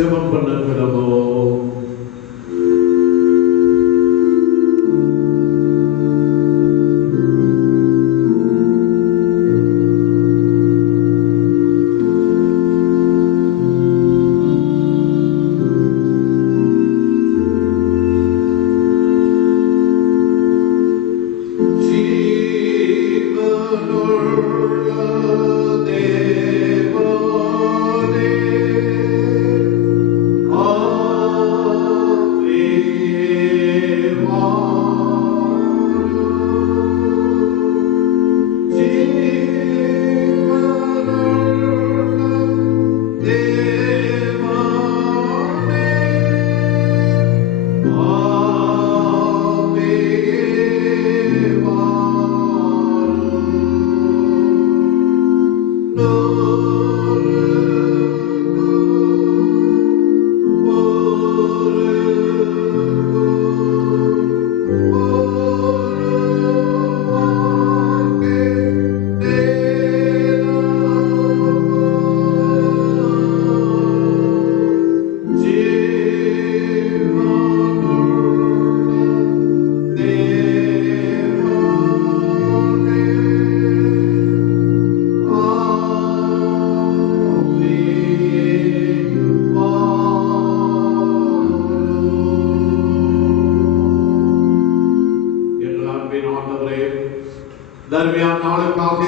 ஜெபம் பண்ண கடவோம். தர்மியான நாளுக்காக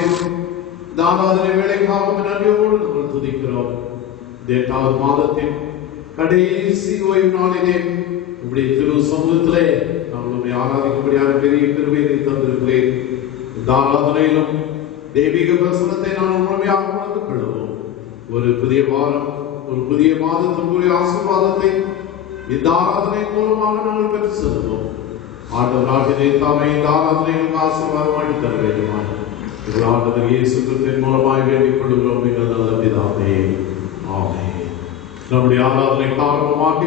தாராதனை வேலைக்காக நன்றியோடு நாங்கள் துதிக்கிறோம். 8வது மாதத்தின் கடைசி ஓய்வு நாளிலே இப்படி திரு சமூகத்திலே நாங்கள் ஆராதிக்கும்படியான பெரிய கிருபையை தந்திருக்கிறேன். இந்த ஆராதனையிலும் தெய்வீக பிரசனத்தை நான் முழுமையாக உணர்ந்து கொள்வோம். ஒரு புதிய வாரம், ஒரு புதிய மாதத்திற்குரிய ஆசீர்வாதத்தை இந்த ஆராதனை மூலமாக நாங்கள் பெற்று செல்வோம். ஆண்டவராகிய தாமே இந்த ஆராதனைகளுக்கு ஆசீர்வாதமாய் தர வேண்டுமாய் ஆண்டவர் இயேசு கிறிஸ்துவின் மூலமாய் வேண்டிக் கொள்கிறோம் எங்கள் நல்ல பிதாவே. ஆமென். நம்முடைய ஆராதனை காரணமாக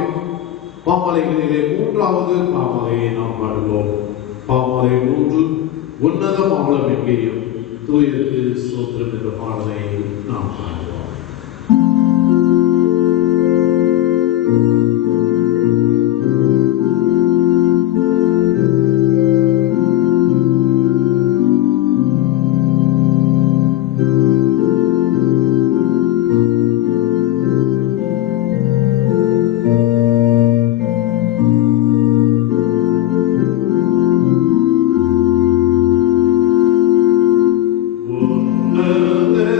பாமாலைகளிலே 3வது பாமாலையை நாம் பாடுவோம். பாமாலை 3 உன்னதம் ஆழம் எங்கேயும் தூயருக்கு ஸ்தோத்திரம் என்ற பாடலை நாம் பாடுவோம். Unnada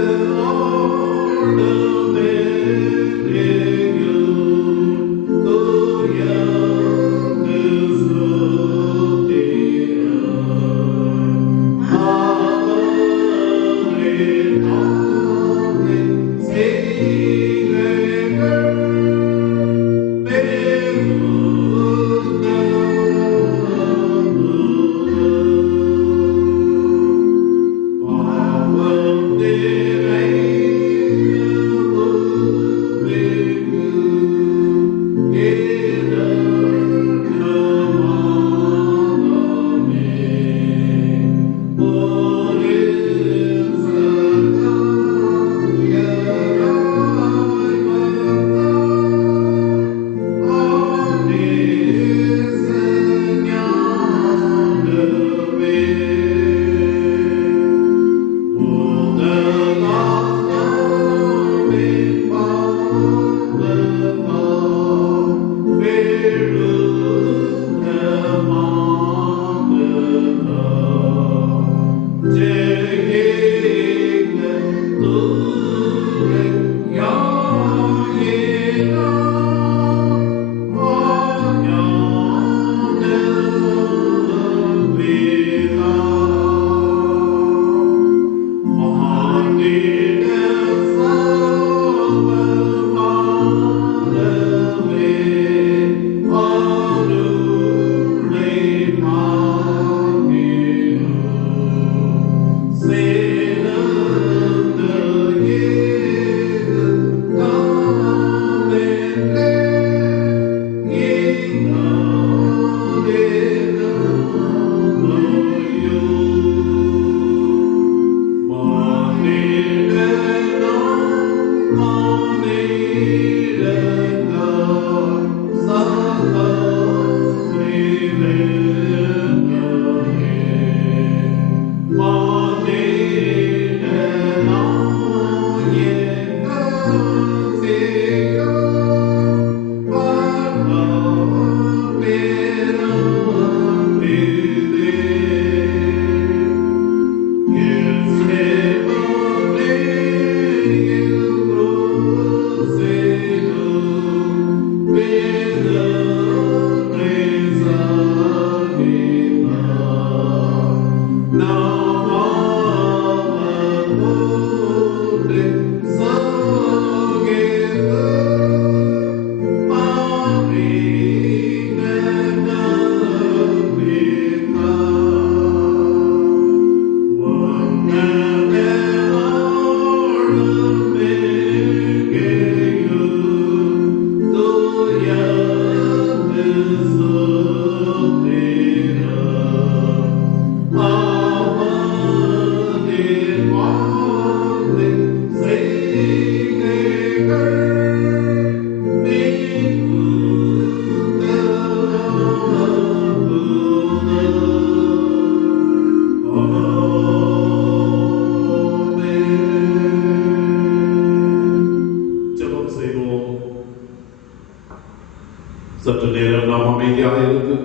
சற்று நேரம் நாம் அமைதியாக இருந்து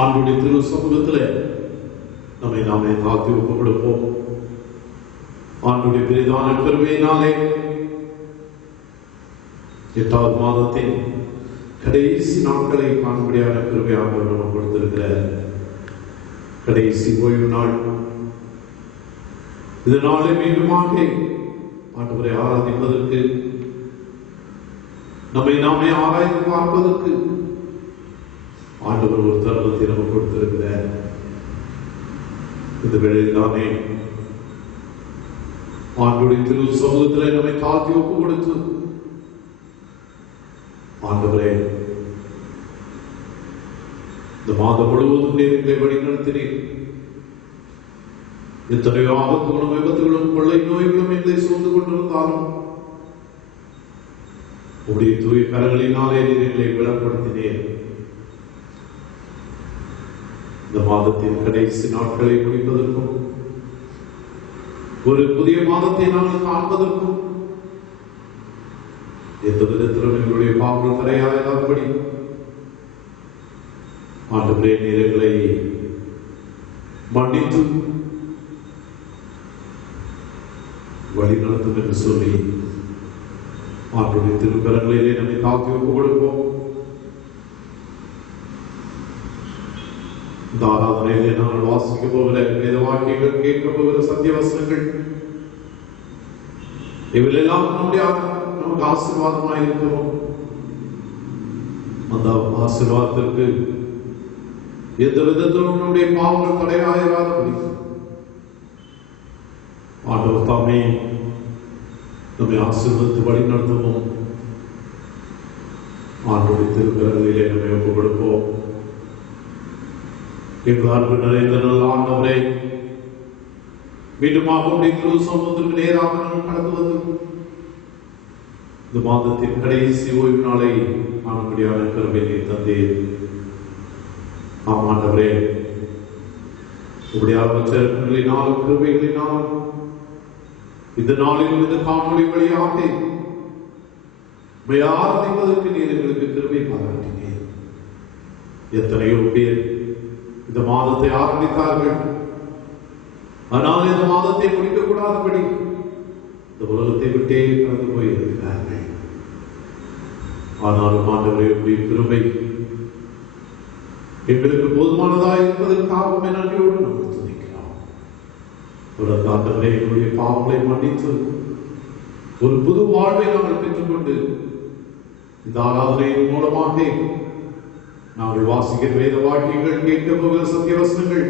ஆண்டுடைய திரு சமூகத்தில் நம்மை நாமே தாழ்த்தி ஒப்புக் கொடுப்போம். ஆண்டுடைய பெரிதான பெருமையினாலே 8வது மாதத்தின் கடைசி நாட்களை காணும்படியான பெருமையாக நம்ம கொடுத்திருக்கிற கடைசி ஓய்வு நாள். இதனாலே மீண்டுமாக ஆண்டவரை ஆராதிப்பதற்கு, நம்மை நாமே ஆராய்ந்து பார்ப்பதற்கு ஆண்டவர் ஒரு தருணத்தை நமக்கு கொடுத்திருக்கிறார். இந்த வேளையில் தானே ஆண்டுடைய திரு சமூகத்தில் நம்மை தாழ்த்தி ஒப்பு கொடுத்து, ஆண்டவரே இந்த மாதம் முழுவதும் எங்களை வழிநடத்தினேன். எத்தனையோ ஆபத்துகளும் விபத்துகளும் கொள்ளை நோய்களும் எங்களை சூழ்ந்து கொண்டிருந்தாலும் உடைய தூய கரங்களினாலே எங்களை விளப்படுத்தினேன். இந்த மாதத்தின் கடைசி நாட்களை முடிப்பதற்கும் ஒரு புதிய மாதத்தை நாங்கள் காண்பதற்கும் எந்த விதத்திலும் எங்களுடைய பாவங்கள் கரையாயாதபடி ஆண்டவரே நீரை மன்னித்து வழி நடத்தும் என்று சொல்லி ஆண்டுடைய திருக்கரங்களிலே நம்மை தாழ்த்தி ஒப்புக் கொடுப்போம். இந்த ஆராதனையிலே நாங்கள் வாசிக்க போகிற வேத வாக்கியங்கள், கேட்க போகிற சத்திய வசனங்கள், இவையெல்லாம் நமக்கு ஆசீர்வாதமாக இருக்கிறோம். அந்த ஆசீர்வாதத்திற்கு எந்த விதத்திலும் நம்முடைய பாவங்கள் தடையாயிராதபடி ஆண்டவர் தாமே நம்மை ஆசீர்வதித்து வழி நடத்துவோம். ஆண்டுடைய திருக்கரங்களிலே நம்மை ஒப்புக் கொடுப்போம். எங்கள் அன்பு நிறைந்த நல்ல ஆண்டவரே, மீண்டுமாக திரு சமூகத்திற்கு நேராக நாம் கடந்து வந்து இந்த மாதத்தின் கடைசி ஓய்வு நாளை காணும்படியான கிருபையை தந்தேன். ஆம் ஆண்டவரே, உங்களுடைய ஆரம்பங்களினாலும் கிருபைகளினாலும் இந்த நாளில் இந்த காணொளி வழியாக ஆராதிப்பதற்கு நீர் எங்களுக்கு கிருபை பாராட்டினேன். எத்தனையோ பேர் இந்த மாதத்தை ஆரம்பித்தார்கள், ஆனால் இந்த மாதத்தை முடிக்கக்கூடாதபடி இந்த உலகத்தை விட்டே கடந்து போயிருக்கிறார்கள். ஆனாலும் ஆண்டவரே, உடைய கிருபை எங்களுக்கு போதுமானதாக இருப்பதற்காக நன்றியோடு நாம் துதிக்கிறோம். தொடர்ந்து ஆண்டவரே, எங்களுடைய பாவங்களை மன்னித்து ஒரு புது வாழ்வை நாங்கள் பெற்றுக்கொண்டு இந்த ஆராதனையின் மூலமாக நாங்கள் வாசிக்கிற வேத வாக்கியங்கள், கேட்க போகிற சத்திய வசனங்கள்,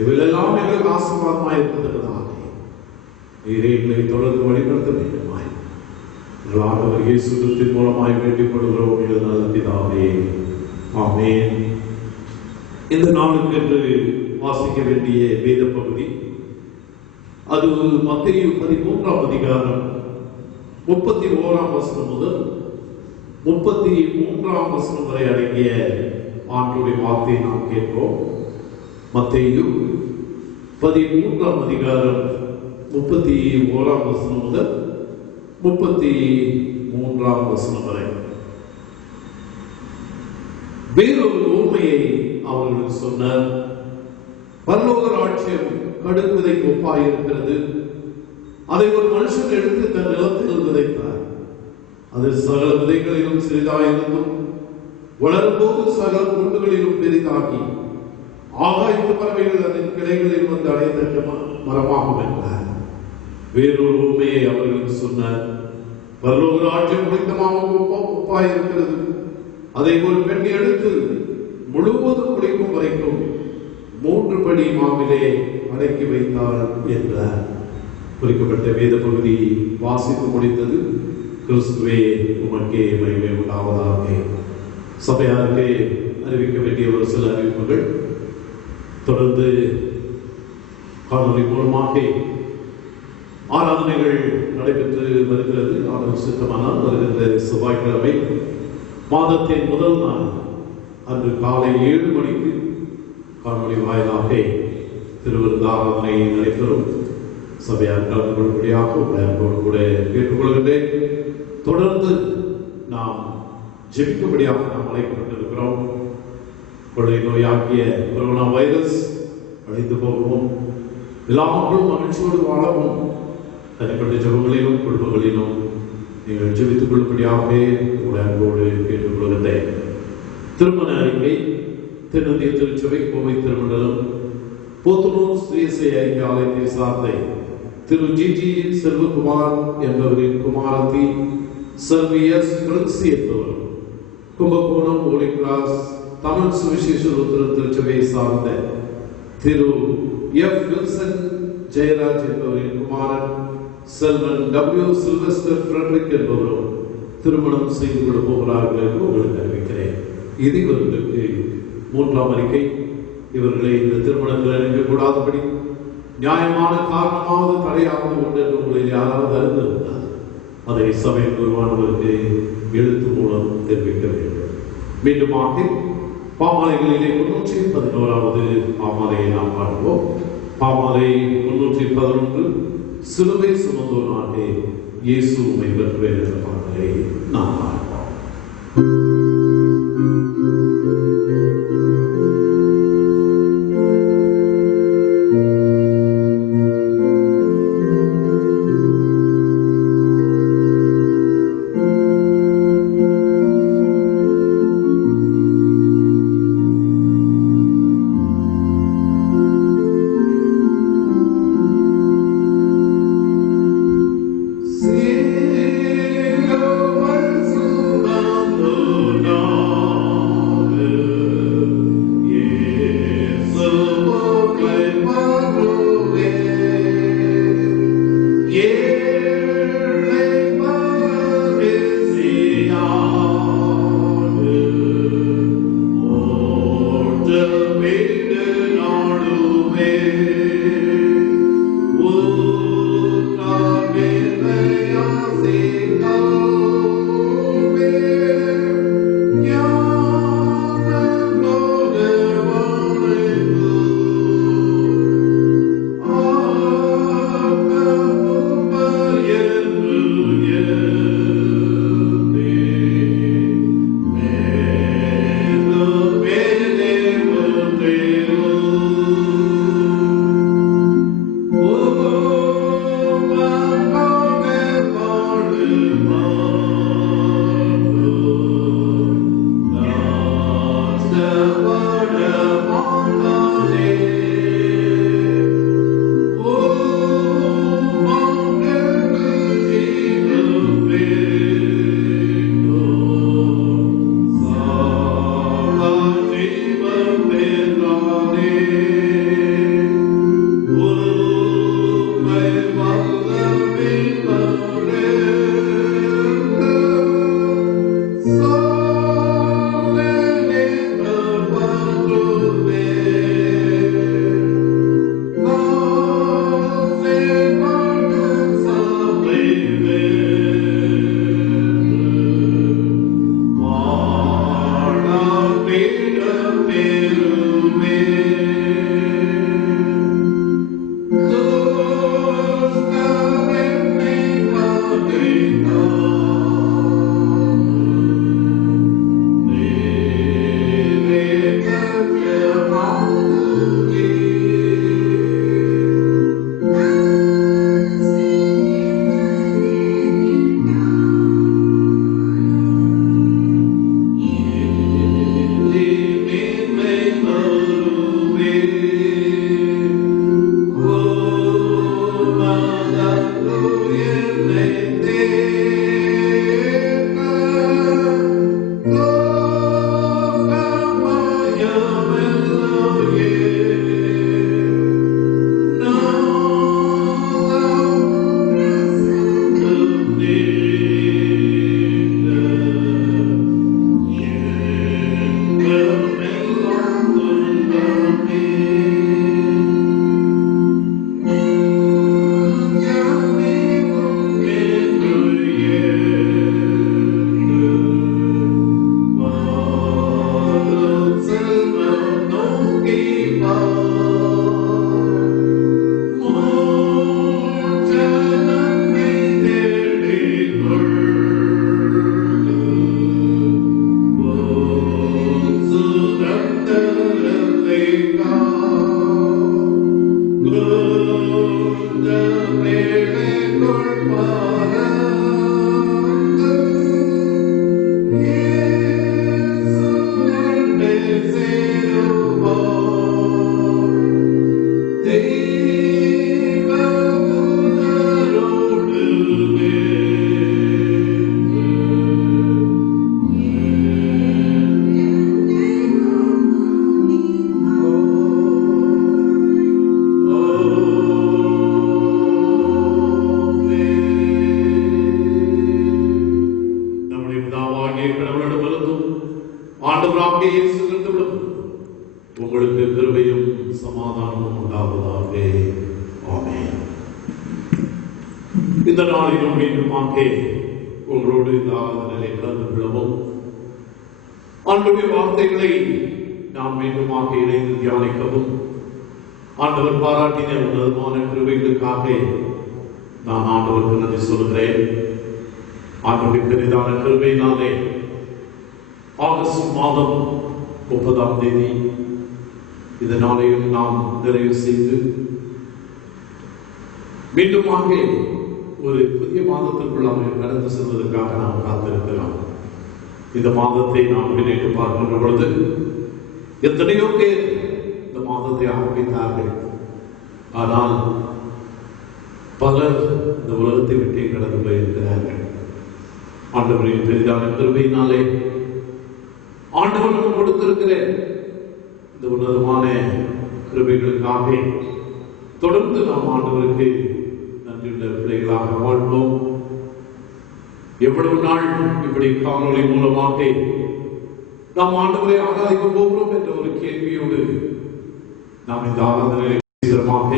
இவையெல்லாம் எங்களுக்கு ஆசீர்வாதமாக இருப்பதற்காக நீரே எங்களை தொடர்ந்து வழிநடத்த வேண்டுமாய் எங்கள் ஆண்டவர் இயேசு கிறிஸ்துவின் மூலமாய் வேண்டிக் கொள்கிறோம் எங்கள் நல்ல பிதாவே, ஆமென். இந்த நாளுக்கு என்று வாசிக்க வேண்டிய வேத பகுதி அது மத்தேயு 13ஆம் அதிகாரம் 31ஆம் வசனம் முதல் 33ஆம் வசனம் வரை அடங்கிய ஆண்டுடைய வார்த்தையை நாம் கேட்போம். மத்தேயு 13ஆம் அதிகாரம் 31ஆம் வசனம் முதல் 33ஆம் வசனம் வரை. வேறொரு உண்மையை அவர்களுக்கு சொன்னார். பரலோக ராஜ்யம் கடுகு விதைக்கு ஒப்பாயிருக்கிறது. அதை ஒரு மனுஷன் எடுத்து தன் நிலத்தில் விதைத்தார். அது சகல விதைகளிலும் சிறிதாயிருந்தும் வளரும் போது சகல குண்டுகளிலும் பெரிதாகி ஆகாயத்து பறவைகள் அதன் கிளைகளில் வந்து அடைந்த மரமாகும் என்றார். வேறொரு உண்மையை அவர்களுக்கு சொன்னார். பரலோக ராஜ்யம் குளித்தமாக ஒப்பாயிருக்கிறது. அதை ஒரு பெண் எடுத்து முழுவதும் குளிக்கும் வரைக்கும் 3 படி மாவிலே அடக்கி வைத்தாள் என்றார். குறிக்கப்பட்ட வேத பகுதி வாசித்து முடித்தது. கிறிஸ்துவே உமக்கே மகிமை உண்டாவதாக. சபையாருக்கு அறிவிக்க வேண்டிய ஒரு சில அறிவிப்புகள். தொடர்ந்து காணொலி மூலமாக ஆராதனைகள் நடைபெற்று வருகிறது. ஆண்டவர் சித்தமானால் வருகின்ற செவ்வாய்க்கிழமை மாதத்தின் முதல் நாள் அன்று காலை 7 மணிக்கு காணொலி வாயிலாக திருவிருந்த ஆராதனை நடைபெறும். சபையார் கலந்து கொள்ளும்படியாக கூட கேட்டுக்கொள்கின்றேன். தொடர்ந்து நாம் ஜெபிக்கும்படியாக நாம் அழைக்கப்பட்டிருக்கிறோம். கொள்ளை நோயாகிய கொரோனா வைரஸ் அழைத்து போகவும், எல்லா மக்களும் மகிழ்ச்சியோடு வாழவும், தனிப்பட்ட ஜெபங்களிலும் குடும்பங்களிலும் நீங்கள் ஜெபித்துக் கொள்ளும்படியாகவே உங்களுடைய அன்போடு கேட்டுக்கொள்கின்றேன். திருமண அறிக்கை தென்னிந்திய திருச்சபை கோவை திருமண்டலம் போத்தனூர் ஸ்ரீசை ஐக்கிய ஆலயத்தை சார்ந்த திரு ஜி செல்வகுமார் என்பவரின் குமாரத்தி சர்வியஸ் பிரின்சி என்பவர், கும்பகோணம் ஹோலி கிராஸ் தமிழ் சுவிசேஷ லுத்தரன் திருச்சபையை சார்ந்த திரு எஃப் வில்சன் ஜெயராஜ் என்பவரின் குமாரன் செல்வன் டபிள்யூ சில்வஸ்டர் ஃப்ரெட்ரிக் என்பவரும் திருமணம் செய்து கொள்ள போகிறார்கள் என்று உங்களுக்கு அறிவிக்கிறேன். இது இவர்களுக்கு 3ஆம் அறிக்கை. இவர்களை இந்த திருமணத்தில் இணைக்கக்கூடாதபடி நியாயமான காரணமாவது தடையாவது உண்டு என்று உங்களில் யாராவது அறிந்திருந்தால் அதை சபை குருவானவருக்கு எழுத்து மூலம் தெரிவிக்க வேண்டும். மீண்டுமாக பாமாலைகளிலே 311வது பாமாலையை நாம் காண்போம். பாமாலை 311 சிலுவை சுமந்தோனாக இயேசு உம்மை பெற்றேன் என்ற பாடலை நாம் காண்போம். Silver பிதாவாகிய கடவுளிடமிருந்தும் ஆண்டவராகிய இயேசு கிறிஸ்துவிடமிருந்தும் உங்களுக்கு கிருபையும் சமாதானமும் உண்டாவதாக. ஆமென். இந்த நாளிலும் மீண்டுமாக உங்களோடு இந்த ஆராதனையை கலந்து கொள்ளவும், ஆண்டவருடைய வார்த்தைகளை நாம் மீண்டுமாக இணைந்து தியானிக்கவும் ஆண்டவர் பாராட்டின உன்னதமான கிருபைகளுக்காக நான் ஆண்டவருக்கு நன்றி சொல்கிறேன். ஆண்டவருடைய பெரிதான கிருபையினாலே ஆகஸ்ட் மாதம் 30ஆம் தேதி இந்த நாளையும் நாம் நிறைவு செய்து மீண்டுமாக ஒரு புதிய மாதத்திற்குள்ளாக கடந்து செல்வதற்காக நாம் காத்திருக்கிறோம். இந்த மாதத்தை நாம் நினைத்து பார்க்கின்ற பொழுது எத்தனையோ பேர் இந்த மாதத்தை ஆரம்பித்தார்கள். ஆனால் பலர் இந்த உலகத்தை விட்டே கடந்து போயிருக்கிறார்கள். ஆண்டவரின் பெரிதான கிருபையினாலே ஆண்டவர் நமக்கு கொடுத்திருக்கிற இந்த உன்னதமான கிருபைகளுக்காக தொடர்ந்து நாம் ஆண்டவருக்கு நன்றியுள்ள பிள்ளைகளாக வாழ்வோம். எவ்வளவு நாள் இப்படி காணொளி மூலமாக நாம் ஆண்டவரை ஆராதிக்க போகிறோம் என்ற ஒரு கேள்வியோடு நாம் இந்த ஆராதனையை சீக்கிரமாக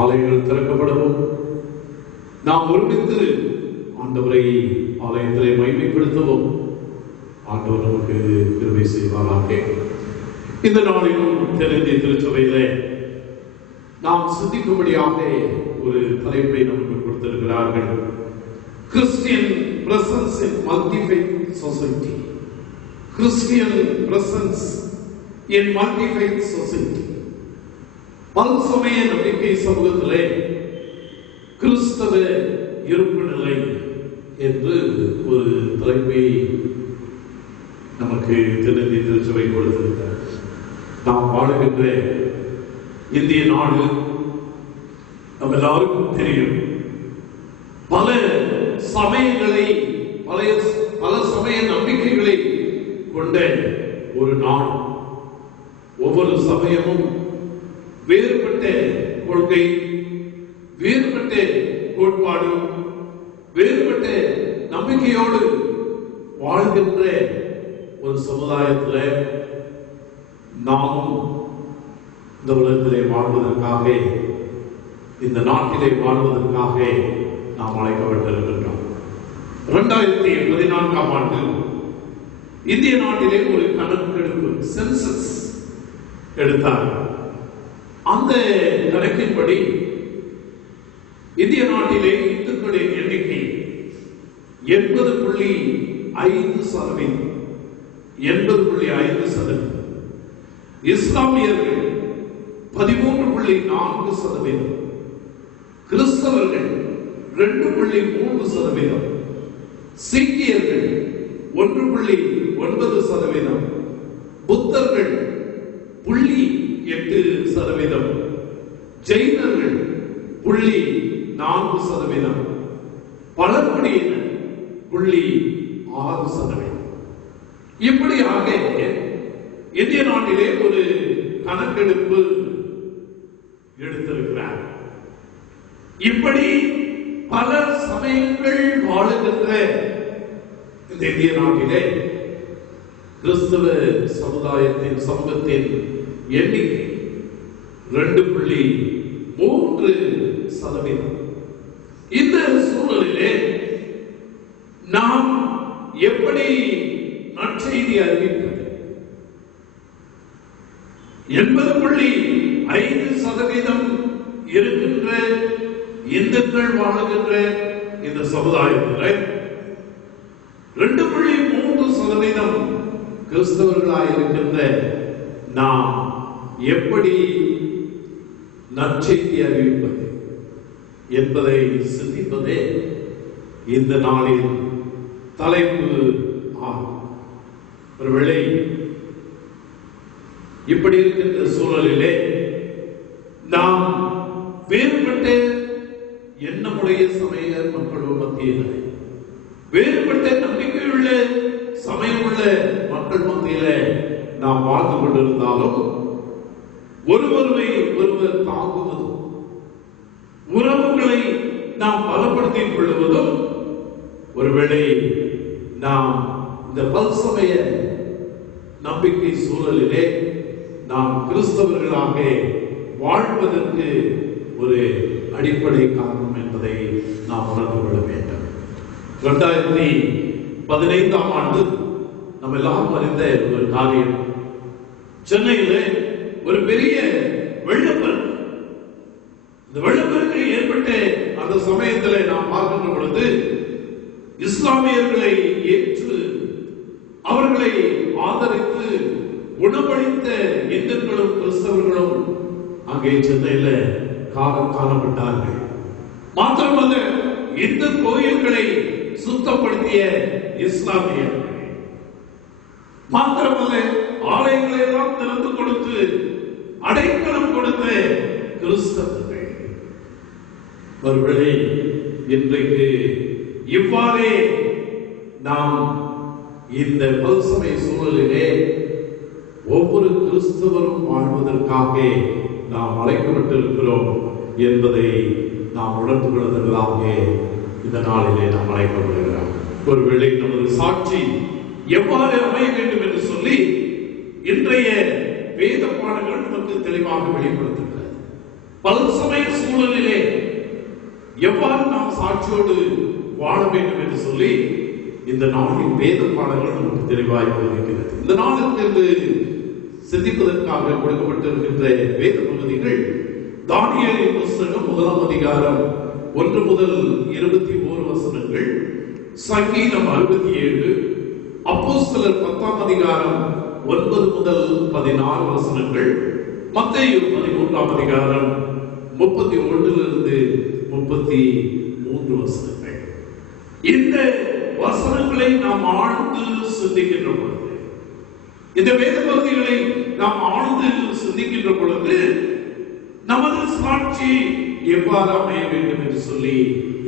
ஆலயங்கள் திறக்கப்படவும், நாம் ஒருமித்து ஆண்டவரை ஆலயத்திலே மகிமைப்படுத்தவும் ஆண்டவர் நமக்கு கிருபை செய்வாராக. இந்த நாளிலும் தென்னிந்திய திருச்சபையிலே நாம் சிந்திக்கும்படியாக ஒரு தலைப்பை நமக்கு கொடுத்திருக்கிறார்கள். Christian presence in multifaith society. Christian presence in multifaith society. பல்சமய நம்பிக்கை சமூகத்திலே கிறிஸ்தவ இருப்பு நிலை என்று ஒரு தலைப்பை நமக்கு தென்னிந்திய திருச்சபை கொடுத்திருக்கிறார். நாம் வாழுகின்ற இந்திய நாடு நம்ம எல்லாருக்கும் தெரியும். பல சமயங்களை, பல சமய நம்பிக்கைகளை கொண்ட ஒரு நாடு. ஒவ்வொரு சமயமும் வேறுபட்ட கொள்கை, வேறுபட்ட கோட்பாடு, வேறுபட்ட நம்பிக்கையோடு வாழ்கின்ற ஒரு சமுதாயத்தில் நாமும் இந்த உலகத்திலே வாழ்வதற்காக, இந்த நாட்டிலே வாழ்வதற்காக நாம் அழைக்கப்பட்டிருக்கின்றோம். 2014ஆம் ஆண்டு இந்திய நாட்டிலே ஒரு கணக்கெடுப்பு, சென்சஸ் எடுத்தார். அந்த கணக்கின்படி இந்திய நாட்டிலே இந்துக்களின் எண்ணிக்கை 80.5%, 80.5%. இஸ்லாமியர்கள் 13.4%, கிறிஸ்தவர்கள் 2.3%, சீக்கியர்கள் 1.9%, புத்தர்கள் 0.8%, ஜெயினர்கள் 0.4%, பழங்குடியினர் 0.6%. இப்படியாக இந்திய நாட்டிலே ஒரு கணக்கெடுப்பு எடுத்திருக்கிறார். இப்படி பல சமயங்கள் வாழுகின்ற இந்த இந்திய நாட்டிலே கிறிஸ்தவ சமூகத்தின் எண்ணிக்கை 2.3%. இந்த சூழலிலே நாம் எப்படி நற்செய்தி அறிவிப்பது? 80.5% இருக்கின்ற இந்துக்கள் வாழுகின்ற இந்த சமுதாயத்தில் 2.3% கிறிஸ்தவர்களாக இருக்கின்ற நாம் எப்படி நற்செய்தி அறிவிப்பது என்பதை சிந்திப்பதே இந்த நாளின் தலைப்பு ஆகும். ஒருவேளை இப்படி இருக்கின்ற சூழலிலே நாம் வேறுபட்ட எண்ணமுடைய சமய மக்கள் மத்தியில், வேறுபட்ட நம்பிக்கையுள்ள சமயமுள்ள மக்கள் மத்தியில நாம் வாழ்ந்து கொண்டிருந்தாலும் ஒருவரை ஒருவர் தாங்குவதும், உறவுகளை நாம் பலப்படுத்திக் கொள்வதும் ஒருவேளை நாம் இந்த பல்சமய நம்பிக்கை சூழலிலே நாம் கிறிஸ்தவர்களாக வாழ்வதற்கு ஒரு அடிப்படை காரணம் என்பதை நாம் உணர்ந்து கொள்ள வேண்டும். 2015ஆம் ஆண்டு நம்ம எல்லாம் அறிந்த ஒரு காரியம், சென்னையில ஒரு பெரிய வெள்ளப்பெருக்கு. இந்த வெள்ளப்பெருக்கு ஏற்பட்ட அந்த சமயத்தில் நாம் பார்க்கின்ற பொழுது இஸ்லாமியர்களை ஏற்று அவர்களை ஆதரித்து குணமளித்த இந்துக்களும் கிறிஸ்தவர்களும் அங்கே சென்னையில காணப்பட்டார்கள். மாத்திரமல்ல, இந்து கோயில்களை சுத்தப்படுத்திய இஸ்லாமியர்கள், மாத்திரமல்ல ஆலயங்களை எல்லாம் திறந்து கொடுத்து அடைக்கலம் கொடுத்த கிறிஸ்தவர்கள். ஒருவேளை இன்றைக்கு இவ்வாறே நாம் இந்த பல்சமய சூழலிலே ஒவ்வொரு கிறிஸ்தவரும் வாழ்வதற்காக நாம் அழைக்கப்பட்டிருக்கிறோம் என்பதை நாம் உணர்ந்து கொள்வதற்காக இந்த நாளிலே நாம் அழைக்கப்படுகிறோம். ஒருவேளை நமது சாட்சி எவ்வாறு அமைய வேண்டும் என்று சொல்லி இன்றைய வேத பாடங்கள் நமக்கு தெளிவாக வெளிப்படுத்துகிறது. பல்சமய சூழலிலே எவ்வாறு நாம் சாட்சியோடு வாழ வேண்டும் என்று சொல்லி இந்த நாளின் வேத பாடங்கள் நமக்கு தெளிவாக இருக்கிறது. இந்த நாளுக்கு சிந்திப்பதற்காக கொடுக்கப்பட்டிருக்கின்ற வேத பகுதிகள் தானியேலின் புஸ்தகம் 1ஆம் அதிகாரம் 1 முதல் 21 வசனங்கள், சங்கீதம் 67, அப்போஸ்தலர் 10ஆம் அதிகாரம் 9 முதல் 14 வசனங்கள், மத்தேயு 13ஆம் அதிகாரம் 31 33 வசனங்கள். இந்த வசனங்களை நாம் ஆழ்ந்து சிந்திக்கின்ற பொழுது, இந்த வேத பகுதிகளை நாம் ஆழ்ந்து சிந்திக்கின்ற பொழுது நமது சாட்சி எவ்வாறு அமைய வேண்டும் என்று சொல்லி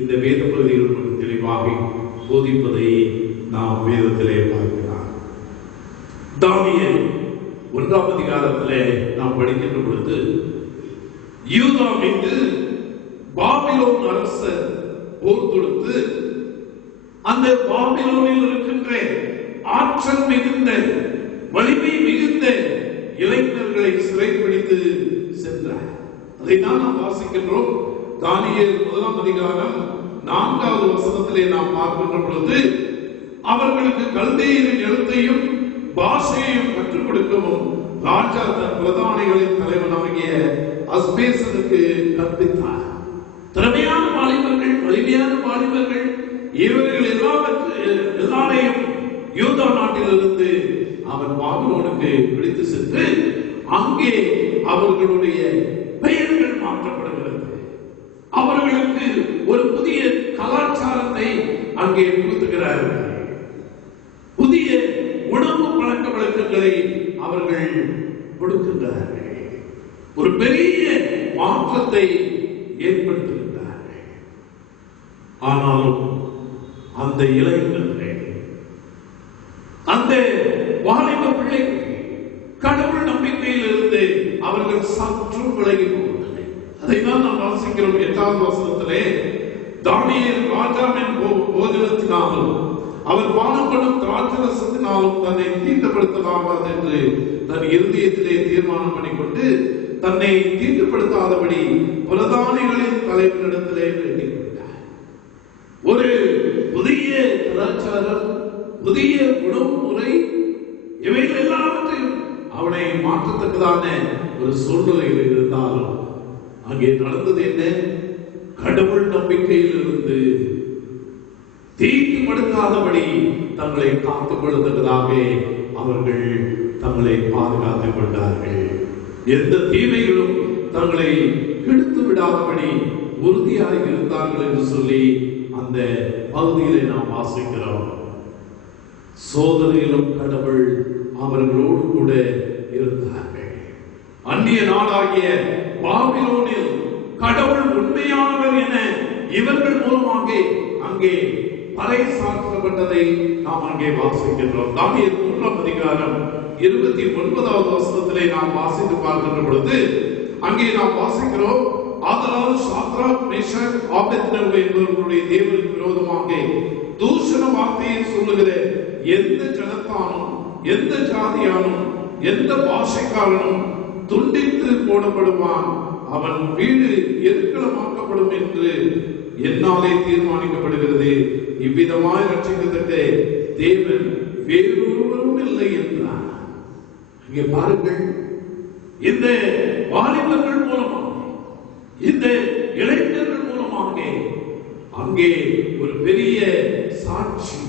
இந்த வேத பகுதிகள் நமக்கு தெளிவாக போதிப்பதை நாம் வேதத்திலே பார்க்கலாம். தானியேல் 1ஆம் அதிகாரத்திலே நாம் படிக்கின்ற பொழுது யூதா மீது பாபிலோன் அரசர் போர் தொடுத்து அந்த பாபிலோனில் இருக்கின்ற ஆற்றல் மிகுந்த வலிமை மிகுந்த இளைஞர்களை சிறைப்பிடித்து சென்றார். அதை தான் நாம் வாசிக்கின்றோம். தானியேல் 1ஆம் அதிகாரம் 4வது வசனத்திலே நாம் பார்க்கின்ற பொழுது அவர்களுக்கு கல்தேயரின் எழுத்தையும் பாஷையையும் கற்றுக் கொடுக்கவும் ராஜா தன் பிரதானிகளின் தலைவனாகிய அஸ்பேசனுக்கு கற்பித்தார். திறமையான வாலிபர்கள், வலிமையான வாலிபர்கள், இவர்கள் எல்லாரையும் யூதா நாட்டிலிருந்து அவன் பாபிலோனுக்கு பிடித்து சென்று அங்கே அவர்களுடைய பெயர்கள் மாற்றப்படுகிறது. அவர்களுக்கு ஒரு புதிய கலாச்சாரத்தை அங்கே புகுத்துகிறார்கள். புதிய உணவு பழக்க வழக்கங்களை அவர்கள் கொடுக்கின்றார்கள். ஒரு பெரிய மாற்றத்தை ஏற்படுத்துகின்றார்கள். ஆனாலும் அந்த இளைஞர்கள், அந்த வாலிப பிள்ளைகள் கடவுள் நம்பிக்கையில் இருந்து அவர்கள் சற்றும் விலகி போவதில்லை. அதை தான் நாம் வாசிக்கிறோம் 8வது வசனத்திலே, தானியேல் ராஜாவின் போஜனத்தினாலும் அவர் பானம் பண்ணும் திராட்சரசத்தினாலும் தன்னை தீட்டுப்படுத்தலாகாது என்று தன் இருதயத்திலே தீர்மானம் பண்ணிக்கொண்டு தன்னை தீட்டுப்படுத்தாதபடி பிரதானிகளின் தலைவரிடத்திலே வேண்டிக் கொண்டார். ஒரு புதிய கலாச்சாரம், புதிய உணவு முறை, இவைகள் எல்லாவற்றையும் அவனை மாற்றத்தக்கதான ஒரு சூழ்நிலையில் இருந்தாலும் அங்கே நடந்தது என்ன? கடவுள் நம்பிக்கையில் இருந்து தீட்டுப்படுத்தாதபடி தங்களை காத்துக் கொள்வதற்காக அவர்கள் தங்களை பாதுகாத்துக் கொண்டார்கள். எந்த தீமைகளும் தங்களை கெடுத்து விடாதபடி உறுதியாக இருந்தார்கள் என்று சொல்லி அந்த பகுதியிலே நாம் வாசிக்கிறோம். சோதனையிலும் கடவுள் அவர்களோடு கூட இருந்தார்கள். அந்நிய நாடாகிய பாபிலோனில் கடவுள் உண்மையானவர் என இவர்கள் மூலமாக அங்கே பறைசாற்றப்பட்டதை நாம் அங்கே வாசிக்கின்றோம். தானியேல் 3ஆம் அதிகாரம் 29வது வசனத்திலே நாம் வாசித்து பார்க்கின்ற பொழுது அங்கே நாம் வாசிக்கிறோம், ஆதலால் சாத்ராக், மேஷாக், ஆபேத்நேகோ என்பவர்களுடைய தேவனுக்கு விரோதமாக தூஷண வார்த்தையை சொல்லுகிற எந்த ஜனத்தானும் எந்த ஜாதியானும் எந்த பாஷைக்காரனும் துண்டித்து போடப்படுவான், அவன் வீடு எருக்களமாக்கப்படும் என்று என்னாலே தீர்மானிக்கப்படுகிறது. இவ்விதமாய் ரட்சிக்கத்தக்க தேவன் வேறொருவரும் இல்லை என்றார். இங்கே பாருங்கள், இந்த வாலிபர்கள் மூலமாக, இந்த இளைஞர்கள் மூலமாக அங்கே ஒரு பெரிய சாட்சி.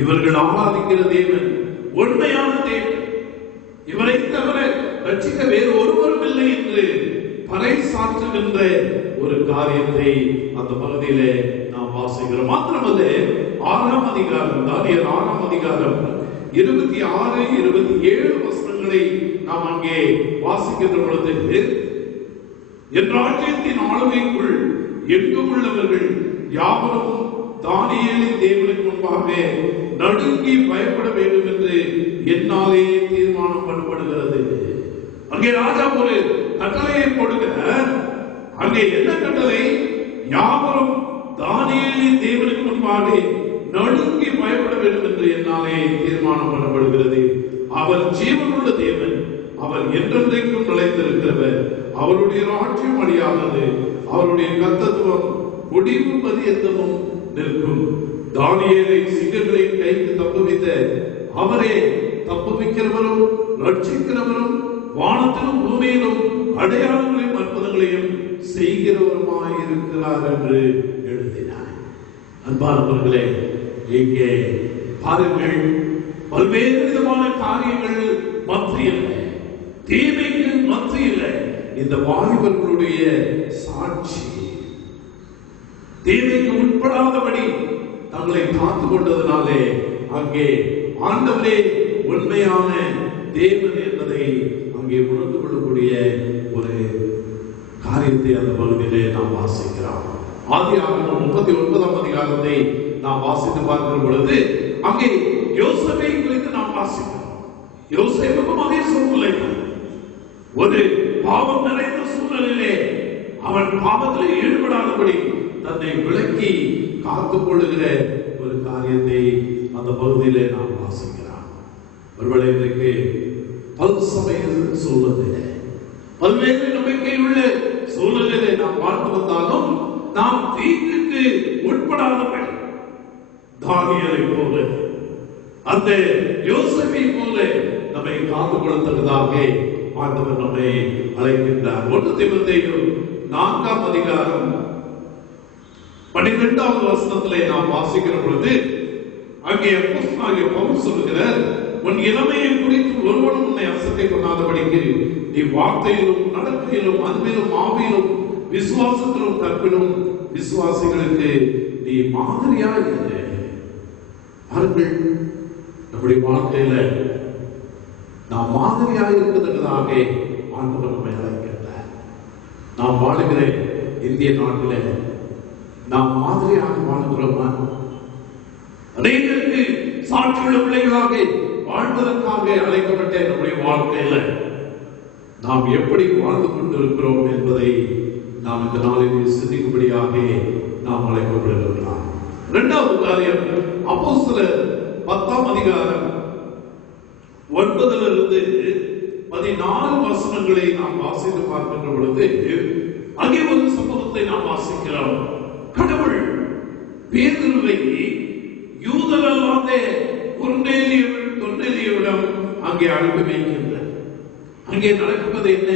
இவர்கள் ஆராதிக்கிற தேவன் உண்மையான தேவன், இவரை தவிர ரட்சிக்க வேறு ஒருவரும் இல்லை என்று பறைசாற்றுகின்ற ஒரு காரியத்தை அந்த பகுதியிலே நாம் வாசிக்கிறோம். மாத்திரமல்ல, 6ஆம் அதிகாரம், தானியேல் 6ஆம் அதிகாரம் 26, 27 வசனங்களை நாம் அங்கே வாசிக்கின்ற பொழுது, என் ராஜ்யத்தின் ஆளுகைக்குள் எங்கும் உள்ளவர்கள் யாவரும் தானியேலின் தேவனுக்கு முன்பாக நடுங்கி பயப்பட வேண்டும் என்று என்னாலே தீர்மானம் பண்ணப்படுகிறது. அங்கே ராஜா ஒரு கட்டளையை கொடுக்கிறார். அங்கே என்ன கட்டளை? யாவரும் தானியேலின் தேவனுக்கு முன்பாக நடுங்கி பயப்பட வேண்டும் என்று என்னாலே தீர்மானம் பண்ணப்படுகிறது. அவர் ஜீவனுள்ள தேவன், அவர் என்றென்றைக்கும் நிலைத்திருக்கிறவர், அவருடைய ராஜ்யம் அழியாதது, அவருடைய கர்த்தத்துவம் முடிவு பரியந்தமும் நிற்கும். தானியேலை சிங்கங்களின் கைக்கு தப்புவித்த அவரே தப்புவிக்கிறவரும் ரட்சிக்கிறவரும் வானத்திலும் பூமியிலும் அடையாளங்களையும் அற்புதங்களையும் செய்கிறவருமாய் இருக்கிறார் என்று எழுதினார். அன்பானவர்களே, இங்கே பாருங்கள், பல்வேறு விதமான காரியங்கள் மத்தியில், தீமைக்கு மத்தியில் இந்த வாலிபர்களுடைய சாட்சி, தீமைக்கு உட்படாதபடி தங்களை காத்துக் கொண்டதனாலே அங்கே ஆண்டவரே உண்மையான தேவன் என்பதை அங்கே உணர்ந்து கொள்ளக்கூடிய ஒரு காரியத்தை அந்த பகுதியிலே நாம் வாசிக்கிறோம். ஆதியாகமம் 39ஆம் அதிகாரத்தை நாம் வாசித்து பார்க்கிற பொழுது அங்கே யோசேப்பை குறித்து நாம் வாசிக்கிறோம். யோசேப்புக்கும் அதே சூழ்நிலை, ஒரு பாவம் நிறைந்த சூழலிலே அவன் பாவத்தில் ஈடுபடாதபடி தன்னை விலக்கி காத்துக் கொள்ளுகிற ஒரு காரியத்தை அந்த பகுதியிலே நாம் வாசிக்கிறோம். ஒருவேளை இன்றைக்கு பல்சமய சூழலிலே, பல்வேறு நம்பிக்கை உள்ள சூழலிலே நாம் வாழ்ந்து வந்தாலும் நாம் தீங்குக்கு உட்படாதபடி தானியேலை போல, அந்த யோசேப்பை போல நம்மை காத்துக் கொள்ளத்தக்கதாக ஆண்டவர் நம்மை அழைக்கின்றார். 1 தீமோத்தேயு 4ஆம் அதிகாரம் 12வது வசனத்திலே நாம் வாசிக்கிற பொழுது அங்கே அப்போஸ்தலனாகிய பவுல் சொல்கிறார், உன் இளமையை குறித்து ஒருவனும் உன்னை அசட்டை கொள்ளாதபடிக்கு நீ வார்த்தையிலும் நடக்கையிலும் அன்பிலும் ஆவியிலும் விசுவாசத்திலும் கற்பிலும் விசுவாசிகளுக்கு நீ மாதிரியாக இரு. பாருங்கள், நம்முடைய வாழ்க்கையில நாம் மாதிரியாக இருக்கிறதாக ஆண்டவர் நம்மை அழைக்கின்றார். நாம் வாழுகிற இந்திய நாட்டில நாம் மாதிரியாக வாழ்கிறோமா? அநேகருக்கு சாட்சியுள்ள பிள்ளைகளாக வாழ்வதற்காக அழைக்கப்பட்ட நம்முடைய வாழ்க்கையில நாம் எப்படி வாழ்ந்து கொண்டிருக்கிறோம் என்பதை நாம் இந்த நாளில் சிந்திக்கும்படியாக நாம் அழைக்கப்படுகின்றோம். 2வது காரியம், அப்போஸ்தலர் 10ஆம் அதிகாரம் 9லிருந்து 14 வசனங்களை நாம் வாசித்து பார்க்கின்ற பொழுது அங்கே ஒரு சம்பவத்தை நாம் வாசிக்கிறோம். கடவுள் பேதுருவை யூதர் அல்லாத கொர்நேலியுவிடம் அங்கே அனுப்பி வைக்கின்றார். அங்கே நடப்பது என்ன?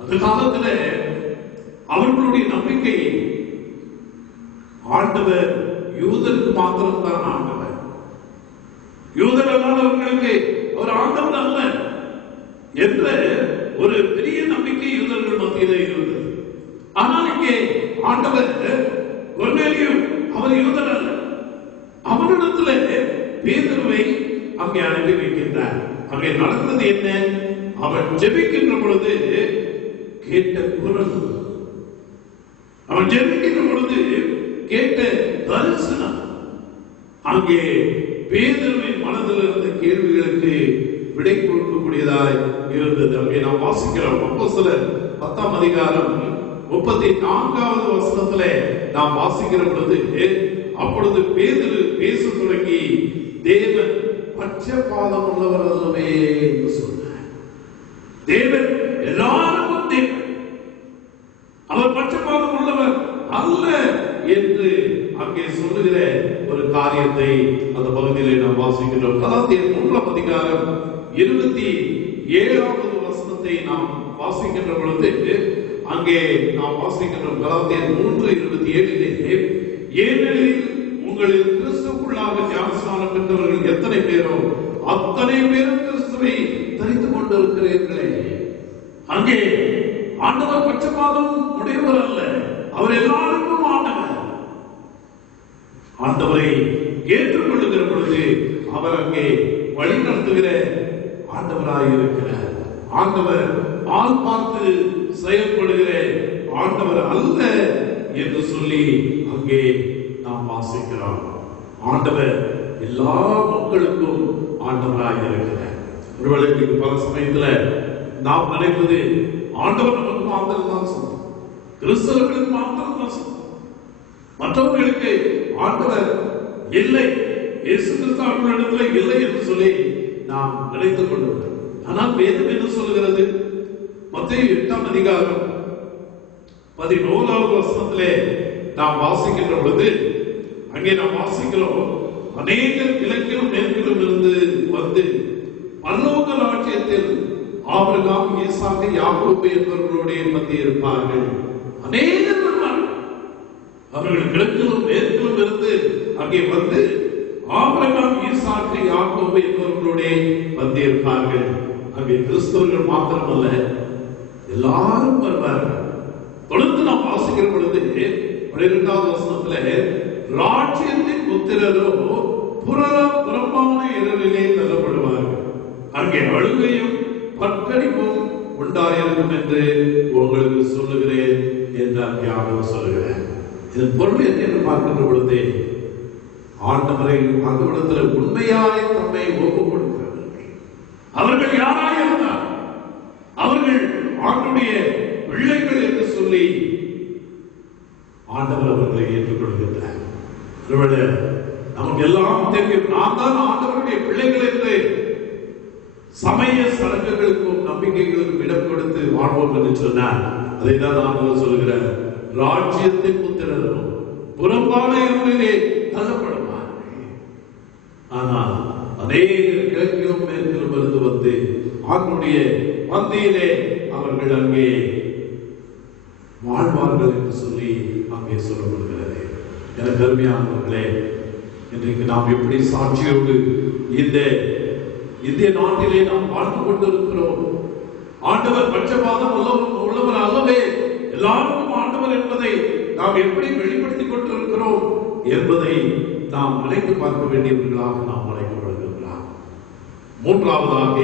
அந்த காலத்தில் அவர்களுடைய நம்பிக்கையை ஆண்டவர் யூதருக்கு மாத்திரம்தான் ஆண்டவர், யூதர் அல்லாதவர்களுக்கு அவர் ஆண்டவர் அல்ல என்ற ஒரு பெரிய நம்பிக்கை யூதர்கள் மத்தியிலே இருந்தது. ஆனால் இங்கே ஆண்டவர் கொர்நேலியு அவர் யூதர் அல்ல, அவரிடத்தில் பேதுருவை அங்கே அனுப்பி வைக்கின்றார். அங்கே நடந்தது என்ன? அவன் ஜெபிக்கின்ற பொழுது கேட்ட குரல், அவன் ஜெபிக்கின்ற பொழுது கேட்ட தரிசனம் அங்கே பேதுருவின் மனதில் இருந்த கேள்விகளுக்கு விடை கொடுக்கக்கூடியதாய் இருந்தது. அங்கே நாம் வாசிக்கிறோம். அப்போஸ்தலர் 10ஆம் அதிகாரம் 34வது வசனத்திலே நாம் வாசிக்கிற பொழுது, அப்பொழுது பேதுரு பேச தொடங்கி, தேவன் பட்சபாதம் உள்ளவர் அல்லவே என்று சொன்னார். தேவன் எல்லாருக்கும் தேவன், அவர் பட்சபாதம் உள்ளவர் அல்ல என்று அங்கே சொல்லுகிற ஒரு காரியத்தை அந்த பகுதியிலே நாம் வாசிக்கிறோம். கலாத்தியர் 3ஆம் அதிகாரம் 27வது வசனத்தை நாம் வாசிக்கின்ற பொழுது, அங்கே நாம் வாசிக்கின்றோம். கலாத்தியர் 3:27, ஏனெனில் உங்களில் கிறிஸ்துவுக்குள்ளாக ஞானஸ்நானம் பெற்றவர்கள் எத்தனை பேரோ அத்தனை பேரும் கிறிஸ்துவை தரித்துக் கொண்டிருக்கிறீர்களே. அங்கே ஆண்டவர் பட்சபாதம் உடையவர் அல்ல, அவர் எல்லாருக்கும் ஆண்டவர். ஆண்டவரை ஏற்றுக்கொள்ளுகிற பொழுது அவர் அங்கே வழி நடத்துகிற ஆண்டவராய் இருக்கிறார். ஆண்டவர் ஆள் பார்த்து செயல்படுகிற ஆண்டவர் அல்ல என்று சொல்லி அங்கே நாம் வாசிக்கிறோம். ஆண்டவர் எல்லா மக்களுக்கும் ஆண்டவராய் இருக்கிறார். ஒருவேளை பல சமயத்துல நாம் நினைப்பது ஆண்டவர் நமக்கு மாத்திரம் தான் சொந்தம், கிறிஸ்தவர்களுக்கு மாத்திரம் தான் சொந்தம், மற்றவர்களுக்கு ஆண்டவர் இல்லை, இயேசு கிறிஸ்து அவர்களிடத்தில் இல்லை என்று சொல்லி நாம் நினைத்துக் கொள்கிறோம். ஆனால் வேதம் என்ன சொல்லுகிறது? மத்தேயு 8ஆம் அதிகாரம் 11வது வசனத்திலே நாம் வாசிக்கின்ற பொழுது, அங்கே நாம் வாசிக்கிறோம், அநேகர் கிழக்கிலும் மேற்கிலும் இருந்து வந்து பரலோக ராஜ்யத்தில் ஆபிரகாம், ஈசாக்கு, யாக்கோபு என்பவர்களுடைய மத்தியில் இருப்பார்கள். அநேகர் வருவார்கள். அவர்கள் கிழக்கிலும் மேற்கிலும் இருந்து அங்கே வந்து ஆபிரகாம், ஈசாக்கு, யாக்கோபு என்பவர்களுடைய மத்தியில் இருப்பார்கள். அங்கே கிறிஸ்தவர்கள் மாத்திரமல்ல, எல்லாரும் வருவார்கள். தொடர்ந்து நாம் வாசிக்கிற பொழுது 12வது வசனத்திலே, ராஜ்யத்தின் புத்திரரோ புறம்பான இரவிலே தள்ளப்படுவார்கள், அங்கே அழுகையும் பற்கடிப்பும் உண்டாயிருக்கும் என்று உங்களுக்கு சொல்லுகிறேன் என்று அங்கே ஆண்டவர் சொல்லுகிறேன். இதன் பொருள் என்ன என்று பார்க்கின்ற பொழுது, ஆண்டவரை அந்த இடத்தில் உண்மையாய் தம்மை ஒப்புக் கொடுக்கிறார்கள். அவர்கள் யாராய் இருந்தார், அவர்கள் ஆண்டுடைய பிள்ளைகள் என்று சொல்லி ஆண்டவர் அவர்களை ஏற்றுக்கொள்கின்றார். நமக்கு எல்லாம் தெரியும், நான் தான் ஆண்டவருடைய பிள்ளைகள் என்று சமய சடங்குகளுக்கும் நம்பிக்கைகளுக்கும் இடம் கொடுத்து வாழ்வோம் என்று சொன்னார். அதை தான் ஆண்டவர் சொல்லுகிறார், ராஜ்யத்தின் புத்திரரும் புறம்பான இருளிலே தள்ளப்படுவார்கள். ஆனால் அநேகர் கிழக்கிலும் மேற்கிலும் இருந்து வந்து ஆண்டவருடைய பந்தியிலே அவர்கள் அங்கே வாழ்வார்கள் என்று சொல்லி அங்கே சொல்லப்படுகிறது. எனக்கு அருமையானவர்களே, இன்றைக்கு நாம் எப்படி சாட்சியோடு இந்த இந்திய நாட்டிலே நாம் வாழ்ந்து கொண்டிருக்கிறோம். ஆண்டவர் பட்சபாதம் உள்ளவர் அல்லவே, எல்லாருக்கும் ஆண்டவர் என்பதை நாம் எப்படி வெளிப்படுத்திக் கொண்டிருக்கிறோம் என்பதை நாம் நினைத்து பார்க்க வேண்டியவர்களாக நாம் அழைக்கப்படுகிறோம். மூன்றாவதாக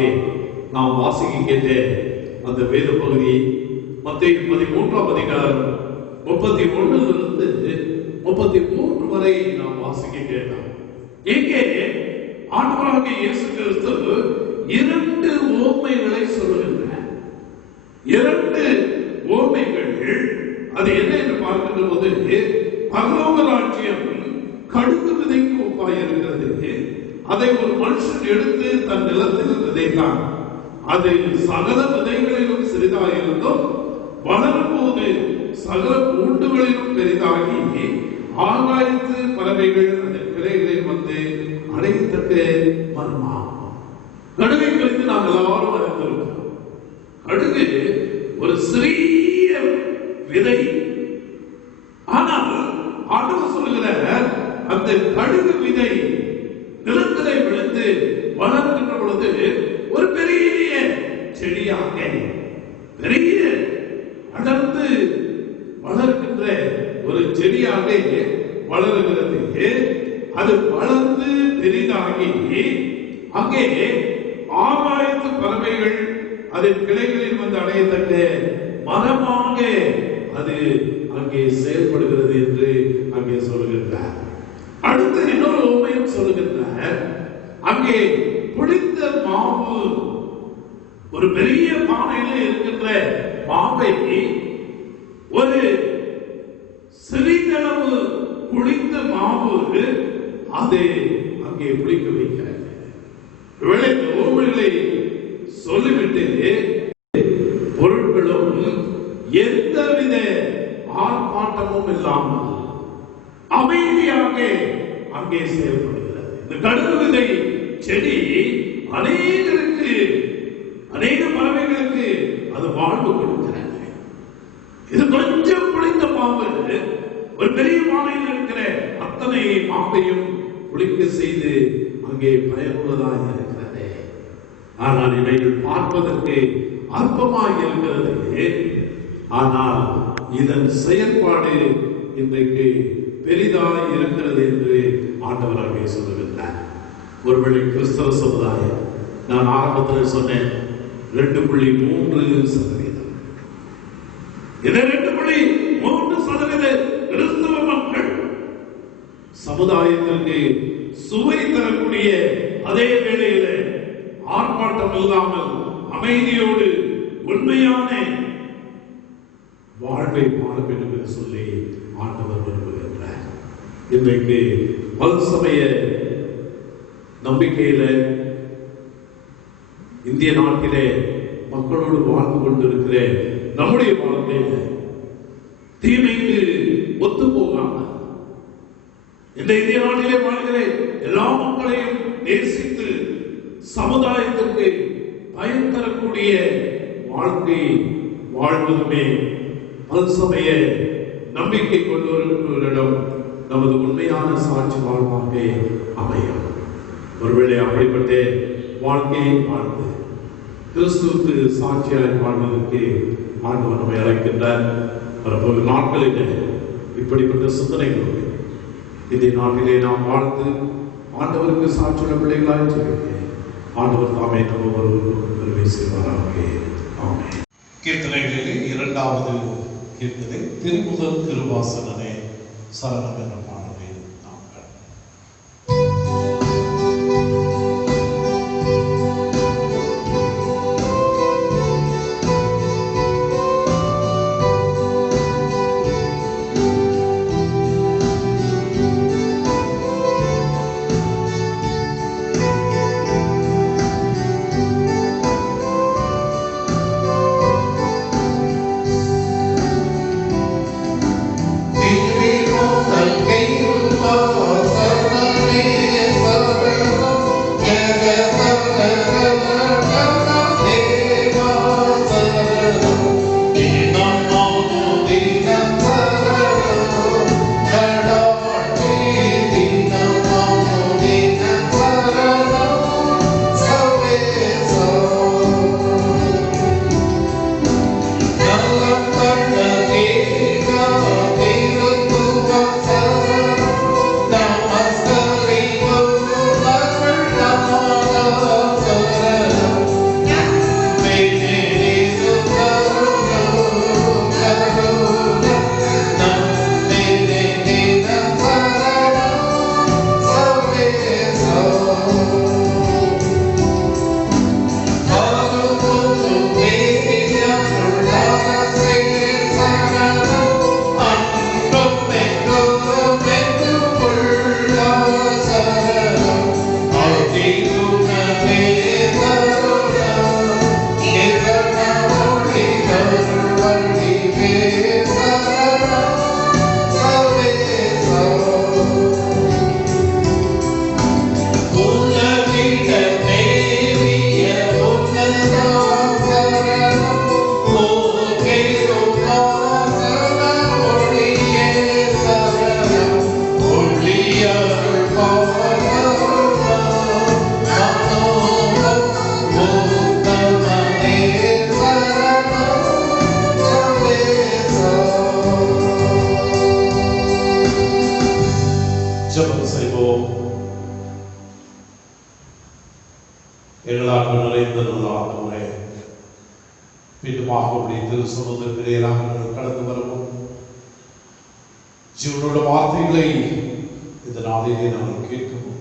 நாம் வாசிக்க கேட்ட அந்த வேத பகுதி மத்தேயு 13ஆம் அதிகாரம் 31 33 வரை நாம் வாசிக்க கேட்டோம். இங்கே ஆண்டவராகிய இயேசு கிறிஸ்து 2 உவமைகளை சொல்லுகின்றார். 2 உவமைகள். அது என்ன என்று பார்க்கின்ற போது, பரலோக ராஜ்யம் கடுகு விதைக்கு ஒப்பாய் இருக்கிறது. அதை ஒரு மனுஷன் எடுத்து தன் நிலத்தில் விதைத்தான். அது சகல விதைகளிலும் சிறிதாயிருந்தும் வளரும் போது சகல பூண்டுகளிலும் பெரிதாகி ஆகாயத்து பறவைகள் அதன் கிளைகளில் வந்து அடைத்தட்டு மர்மம். கடுகை குறித்து நாம் எல்லாரும் அறிந்திருக்கிறோம். கடுகு ஒரு சிறிய விதை. ஆனால் ஆண்டவர் சொல்லுகிறார், அந்த கடுகு விதை நிலத்திலே விழுந்து வளர்கின்ற பொழுது ஒரு பெரிய செடியாக பெரிய அடர்ந்து வளர்கின்ற ஒரு செடியாக வளருகிறது. அது வளர்ந்து பெரிதாகி அங்கே ஆகாயத்து பறவைகள் அதன் கிளைகளில் வந்து அடையத்தக்க மரமாக அது அங்கே செயல்படுகிறது என்று அங்கே சொல்லுகின்றார். அடுத்து இன்னொரு உண்மையும் சொல்லுகின்றார். அங்கே புளித்த மாவு, ஒரு பெரிய பானையில இருக்கின்ற மாவை ஒரு சிறிதளவு புளித்த மாவு அது அங்கே புளிக்க வைக்கிறாங்க. ஓவிலை சொல்லிவிட்டு பொருட்களும் எந்தவித ஆர்ப்பாட்டமும் இல்லாமல் அமைதியாக அங்கே செயல்படுகிறது. இந்த கடுகு விதை செடி அநேகருக்கு, அநேக பறவைகளுக்கு அது வாழ்வு கொடுக்கிறது. இது கொஞ்சம் புளித்த மாவு ஒரு பெரிய பானையில் இருக்கிற அத்தனை மாவையும் புளிக்க செய்து அங்கே பயனுள்ளதாக இருக்கிறது. ஆனால் இவைகள் பார்ப்பதற்கு அற்பமாக இருக்கிறது. ஆனால் இதன் செயல்பாடு இன்றைக்கு பெரிதாக இருக்கிறது என்று ஆண்டவர் அங்கே சொல்லுகின்றார். ஒருவேளை கிறிஸ்தவ சமுதாயம், நான் ஆரம்பத்தில் சொன்னேன் 2.3%. இந்த 2.3% கிறிஸ்தவ மக்கள் சமுதாயத்திற்கு சுவை தரக்கூடிய அதே வேளையில் ஆர்ப்பாட்டம் இல்லாமல் அமைதியோடு உண்மையான வாழ்வை வாழ வேண்டும் என்று சொல்லி ஆண்டவர் விரும்புகின்றார். இன்றைக்கு பல்சமய நம்பிக்கையில இந்திய நாட்டிலே மக்களோடு வாழ்ந்து கொண்டிருக்கிற நம்முடைய வாழ்க்கையில தீமைக்கு ஒத்து போகாம இந்த இந்திய நாட்டிலே வாழ்கிற எல்லா மக்களையும் நேசித்து சமுதாயத்திற்கு பயன் தரக்கூடிய வாழ்க்கை வாழ்வதுமே பல்சமய நம்பிக்கை கொண்டவர்களிடம் நமது உண்மையான சாட்சி வாழ்வாக அமையும். ஒருவேளை அப்படிப்பட்ட வாழ்க்கையை வாழ்ந்து கிறிஸ்துவுக்கு சாட்சியாய் வாழ்வதற்கு ஆண்டவர் நம்மை அழைக்கின்றார். வரப்போகிற நாட்களில் இப்படிப்பட்ட சிந்தனைகளோடு இந்த நாட்டிலே நாம் வாழ்ந்து ஆண்டவருக்கு சாட்சியுள்ள பிள்ளைகளாய் சொல்லுங்கள். ஆண்டவர் தாமே நம்ம ஒருவருக்கும் பெருமை செய்வாராக. ஆமென். கீர்த்தனைகளிலே 2வது கீர்த்தனை திருமுதல் திருவாசகனே சரணம் என்ற பாடலை நாம் எங்களால் நிறைந்த ஆண்டவரே, மீண்டுமாக உடைய திரு சமூகத்திலே நாங்கள் கடந்து வருவோம். ஜீவனோட வார்த்தைகளை இந்த நாளிலே நாங்கள் கேட்கவும்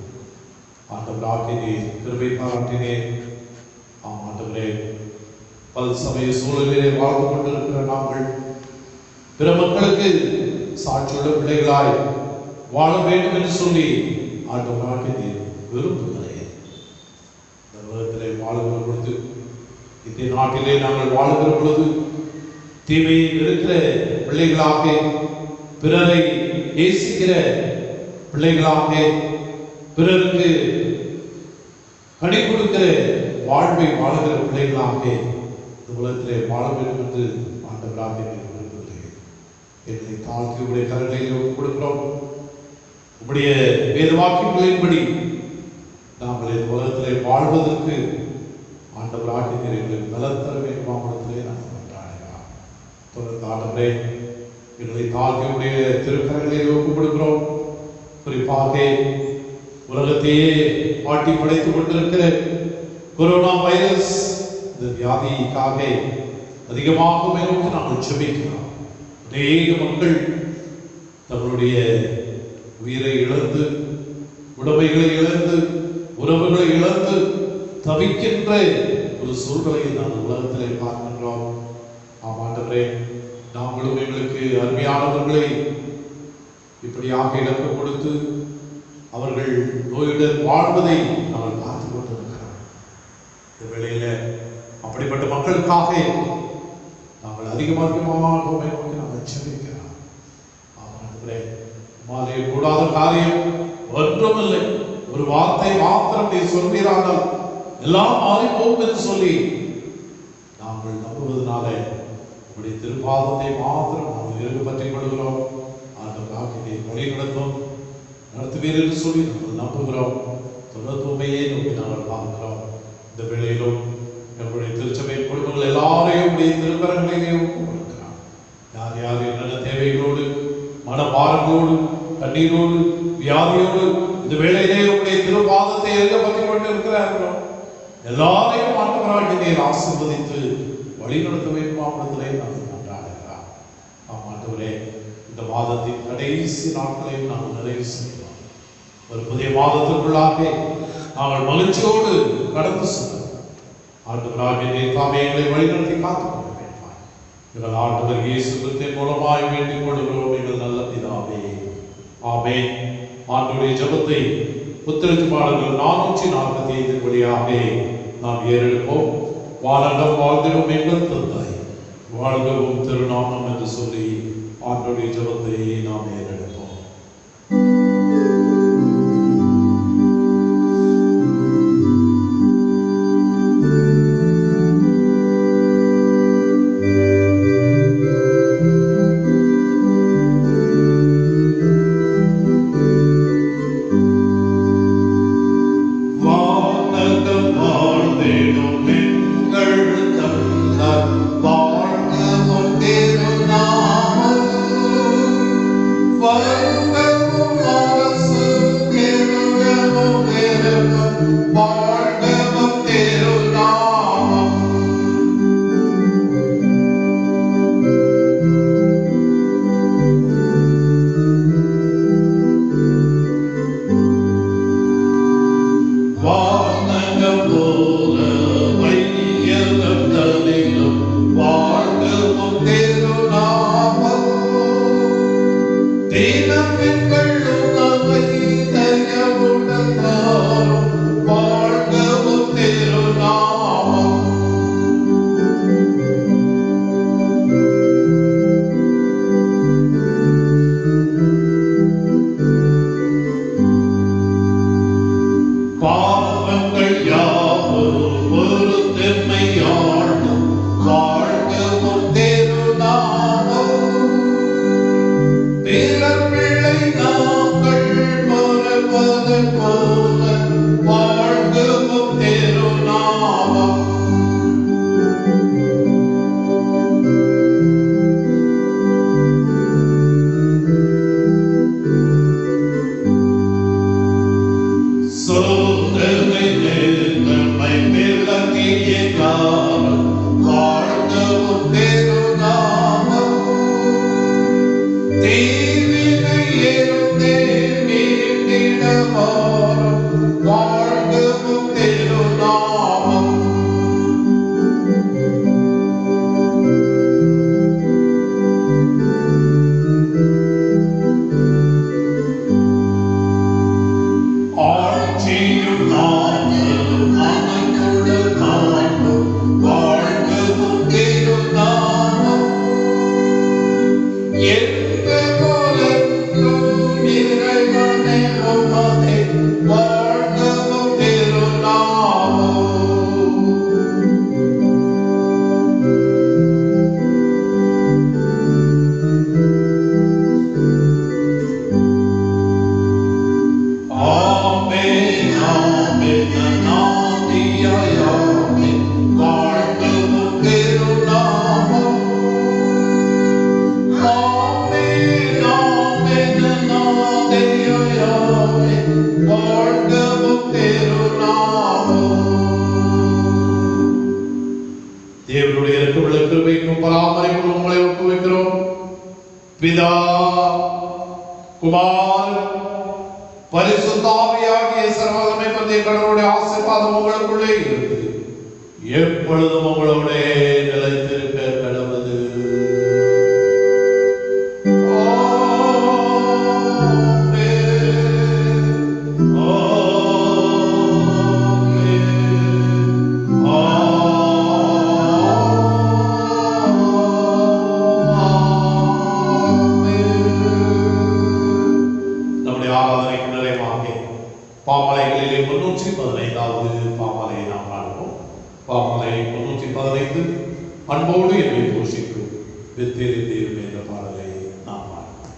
ஆண்டவராகினே கிருபை பாராட்டினேன். ஆண்டவரே, பல் சமய சூழலிலே வாழ்ந்து கொண்டிருக்கிற நாங்கள் பிற மக்களுக்கு சாட்சியுள்ள பிள்ளைகளாய் வாழ வேண்டும் என்று சொல்லி ஆண்டவராக விரும்புகிறேன். இந்த உலகத்திலே வாழுகிற பொழுது, இந்த நாட்டிலே நாங்கள் வாழுகிற பொழுது தீமையை இருக்கிற பிள்ளைகளாக, பிறரை நேசிக்கிற பிள்ளைகளாக, பிறருக்கு கனி கொடுக்கிற வாழ்வை வாழுகிற பிள்ளைகளாக இந்த உலகத்திலே வாழ வேண்டும் என்று ஆண்டவராக விரும்புகிறேன். என்னை தாழ்த்தி உடைய கரங்களில் கொடுக்கிறோம். உடைய வேத வாக்கியங்களின்படி நாங்கள் இந்த உலகத்திலே வாழ்வதற்கு ஆண்டவராக எங்களுக்கு பலம் தர வேண்டும். மாவட்டத்திலே நாங்கள் கொண்டாடுகிறோம். தொடர்ந்து ஆண்டவரே எங்களை தாழ்த்தி உடைய திருக்கரங்களில் ஒப்புக்கொடுக்கிறோம். குறிப்பாக உலகத்தையே ஆட்டி படைத்துக் கொண்டிருக்கிற கொரோனா வைரஸ் இந்த வியாதிக்காக அதிகமாக நோக்கி நாங்கள் ஜெபிக்கிறோம். அநேக மக்கள் தங்களுடைய உயிரை இழந்து, உடைமைகளை இழந்து, உறவுகளை இழந்து தவிக்கின்ற ஒரு சூழ்நிலையை நாங்கள் உலகத்திலே பார்க்கின்றோம். ஆமாண்டவரே, நாங்களும் எங்களுக்கு அருமையானவர்களை இப்படியாக இழப்பு கொடுத்து அவர்கள் நோயுடன் வாழ்வதை நாங்கள் பார்த்து கொண்டிருக்கிறோம். இந்த வேளையில அப்படிப்பட்ட மக்களுக்காக நாங்கள் அதிகமாக நாங்கள் செபிக்கிறோம். ஆமாண்டவரே, மாலை கூடாத காரியம் ஒன்றுமில்லை. ஒரு வார்த்தை மாத்திரம் நீ சொல்வீரானால் எல்லாம் மாறி போகும் என்று சொல்லி நாங்கள் நம்புவதனால உடைய திருப்பாதத்தை மாத்திரம் நாங்கள் இறுக பற்றிக் கொள்கிறோம். ஆண்டவராக இதை வழி நடத்துவீர் என்று சொல்லி நாங்கள் நம்புகிறோம். தொடர்புமையை நோக்கி நாங்கள் பார்க்கிறோம். இந்த வேளையிலும் நம்முடைய திருச்சபை குழுமங்கள் எல்லாரையும் உடைய திருக்கரங்களிலே ஒப்புக்கொடுக்கிறோம். யார் யார் என்னென்ன தேவைகளோடு, மனபாரங்களோடு, கண்ணீரோடு, வியாதியோடு இந்த வேளையிலே உடைய திருப்பாதத்தை இறுக பற்றிக் கொண்டு இருக்கிறார்களோ எல்லாரையும் ஆண்டவராக நீர் ஆசீர்வதித்து வழி நடத்த வேண்டும். மாவட்டத்திலே நாங்கள் கொண்டாடுகிறோம். ஆண்டவரே, இந்த மாதத்தின் கடைசி நாட்களையும் நாங்கள் நிறைவு செய்கிறோம். ஒரு புதிய மாதத்திற்குள்ளாக நாங்கள் மகிழ்ச்சியோடு கடந்து செல்கிறோம். ஆண்டவராக நீர் தாமே எங்களை வழிநடத்தி காத்துக் கொள்ள வேண்டும். எங்கள் ஆண்டவர் இயேசு கிறிஸ்துவின் மூலமாய் வேண்டிக் கொள்கிறோம் எங்கள் நல்ல பிதாவே, ஆமென். ஆண்டவருடைய ஜெபத்தை புத்திரத்து பாடல்கள் 445 வழியாக நாம் ஏறெடுப்போம். வானகம் வாழ்ந்திடும் எங்கள் தந்தை, வாழ்கவும் திருநாமம் என்று சொல்லி ஆண்டவருடைய ஜெபத்தை நாம் ஏறெடுப்போம். பிதா குமாரன் பரிசுத்தாவியாகிய சர்வவல்லமை பற்றிய கடவுளுடைய ஆசீர்வாதம் உங்களுக்குள்ளே இருந்து எப்பொழுதும் உங்களோட நிலைத்திருக்க கடவுளது. பாமாலைகளிலே 315வது பாமாலையை நாம் காண்போம். பாமாலை 315 அன்போடு என்னை போஷிக்கும் வெத்தேரித்தீரும் என்ற பாடலை நாம் காண்போம்.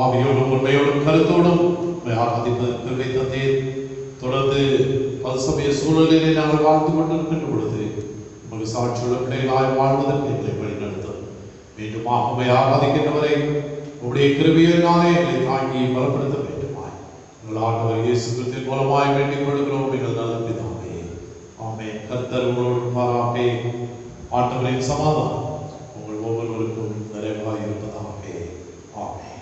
ஆவியோடும் உண்மையோடும் கருத்தோடும் ஆராதிப்பதற்கு தந்தீர். தொடர்ந்து பல்சமய சூழலிலே நாங்கள் வாழ்ந்து கொண்டிருக்கின்ற பொழுது உமக்கு சாட்சியுள்ள பிள்ளைகளாய் வாழ்வதற்கு எங்களை வழிநடத்தும். மீண்டுமாக உம்மை ஆராதிக்கின்றவரை உடைய கிருபையினாலே எங்களை தாங்கி பலப்படுத்த வேண்டுமாய் எங்கள் ஆண்டவர் இயேசு கிறிஸ்துவின் மூலமாய் வேண்டிக் கொள்கிறோம் எங்கள் நல்ல பிதாவே. ஆமென். கர்த்தர் உங்களோடு இருப்பாராக. ஆண்டவரின் சமாதானம் உங்கள் ஒவ்வொருவருக்கும் நிறைவாய் இருப்பதாக. ஆமென்.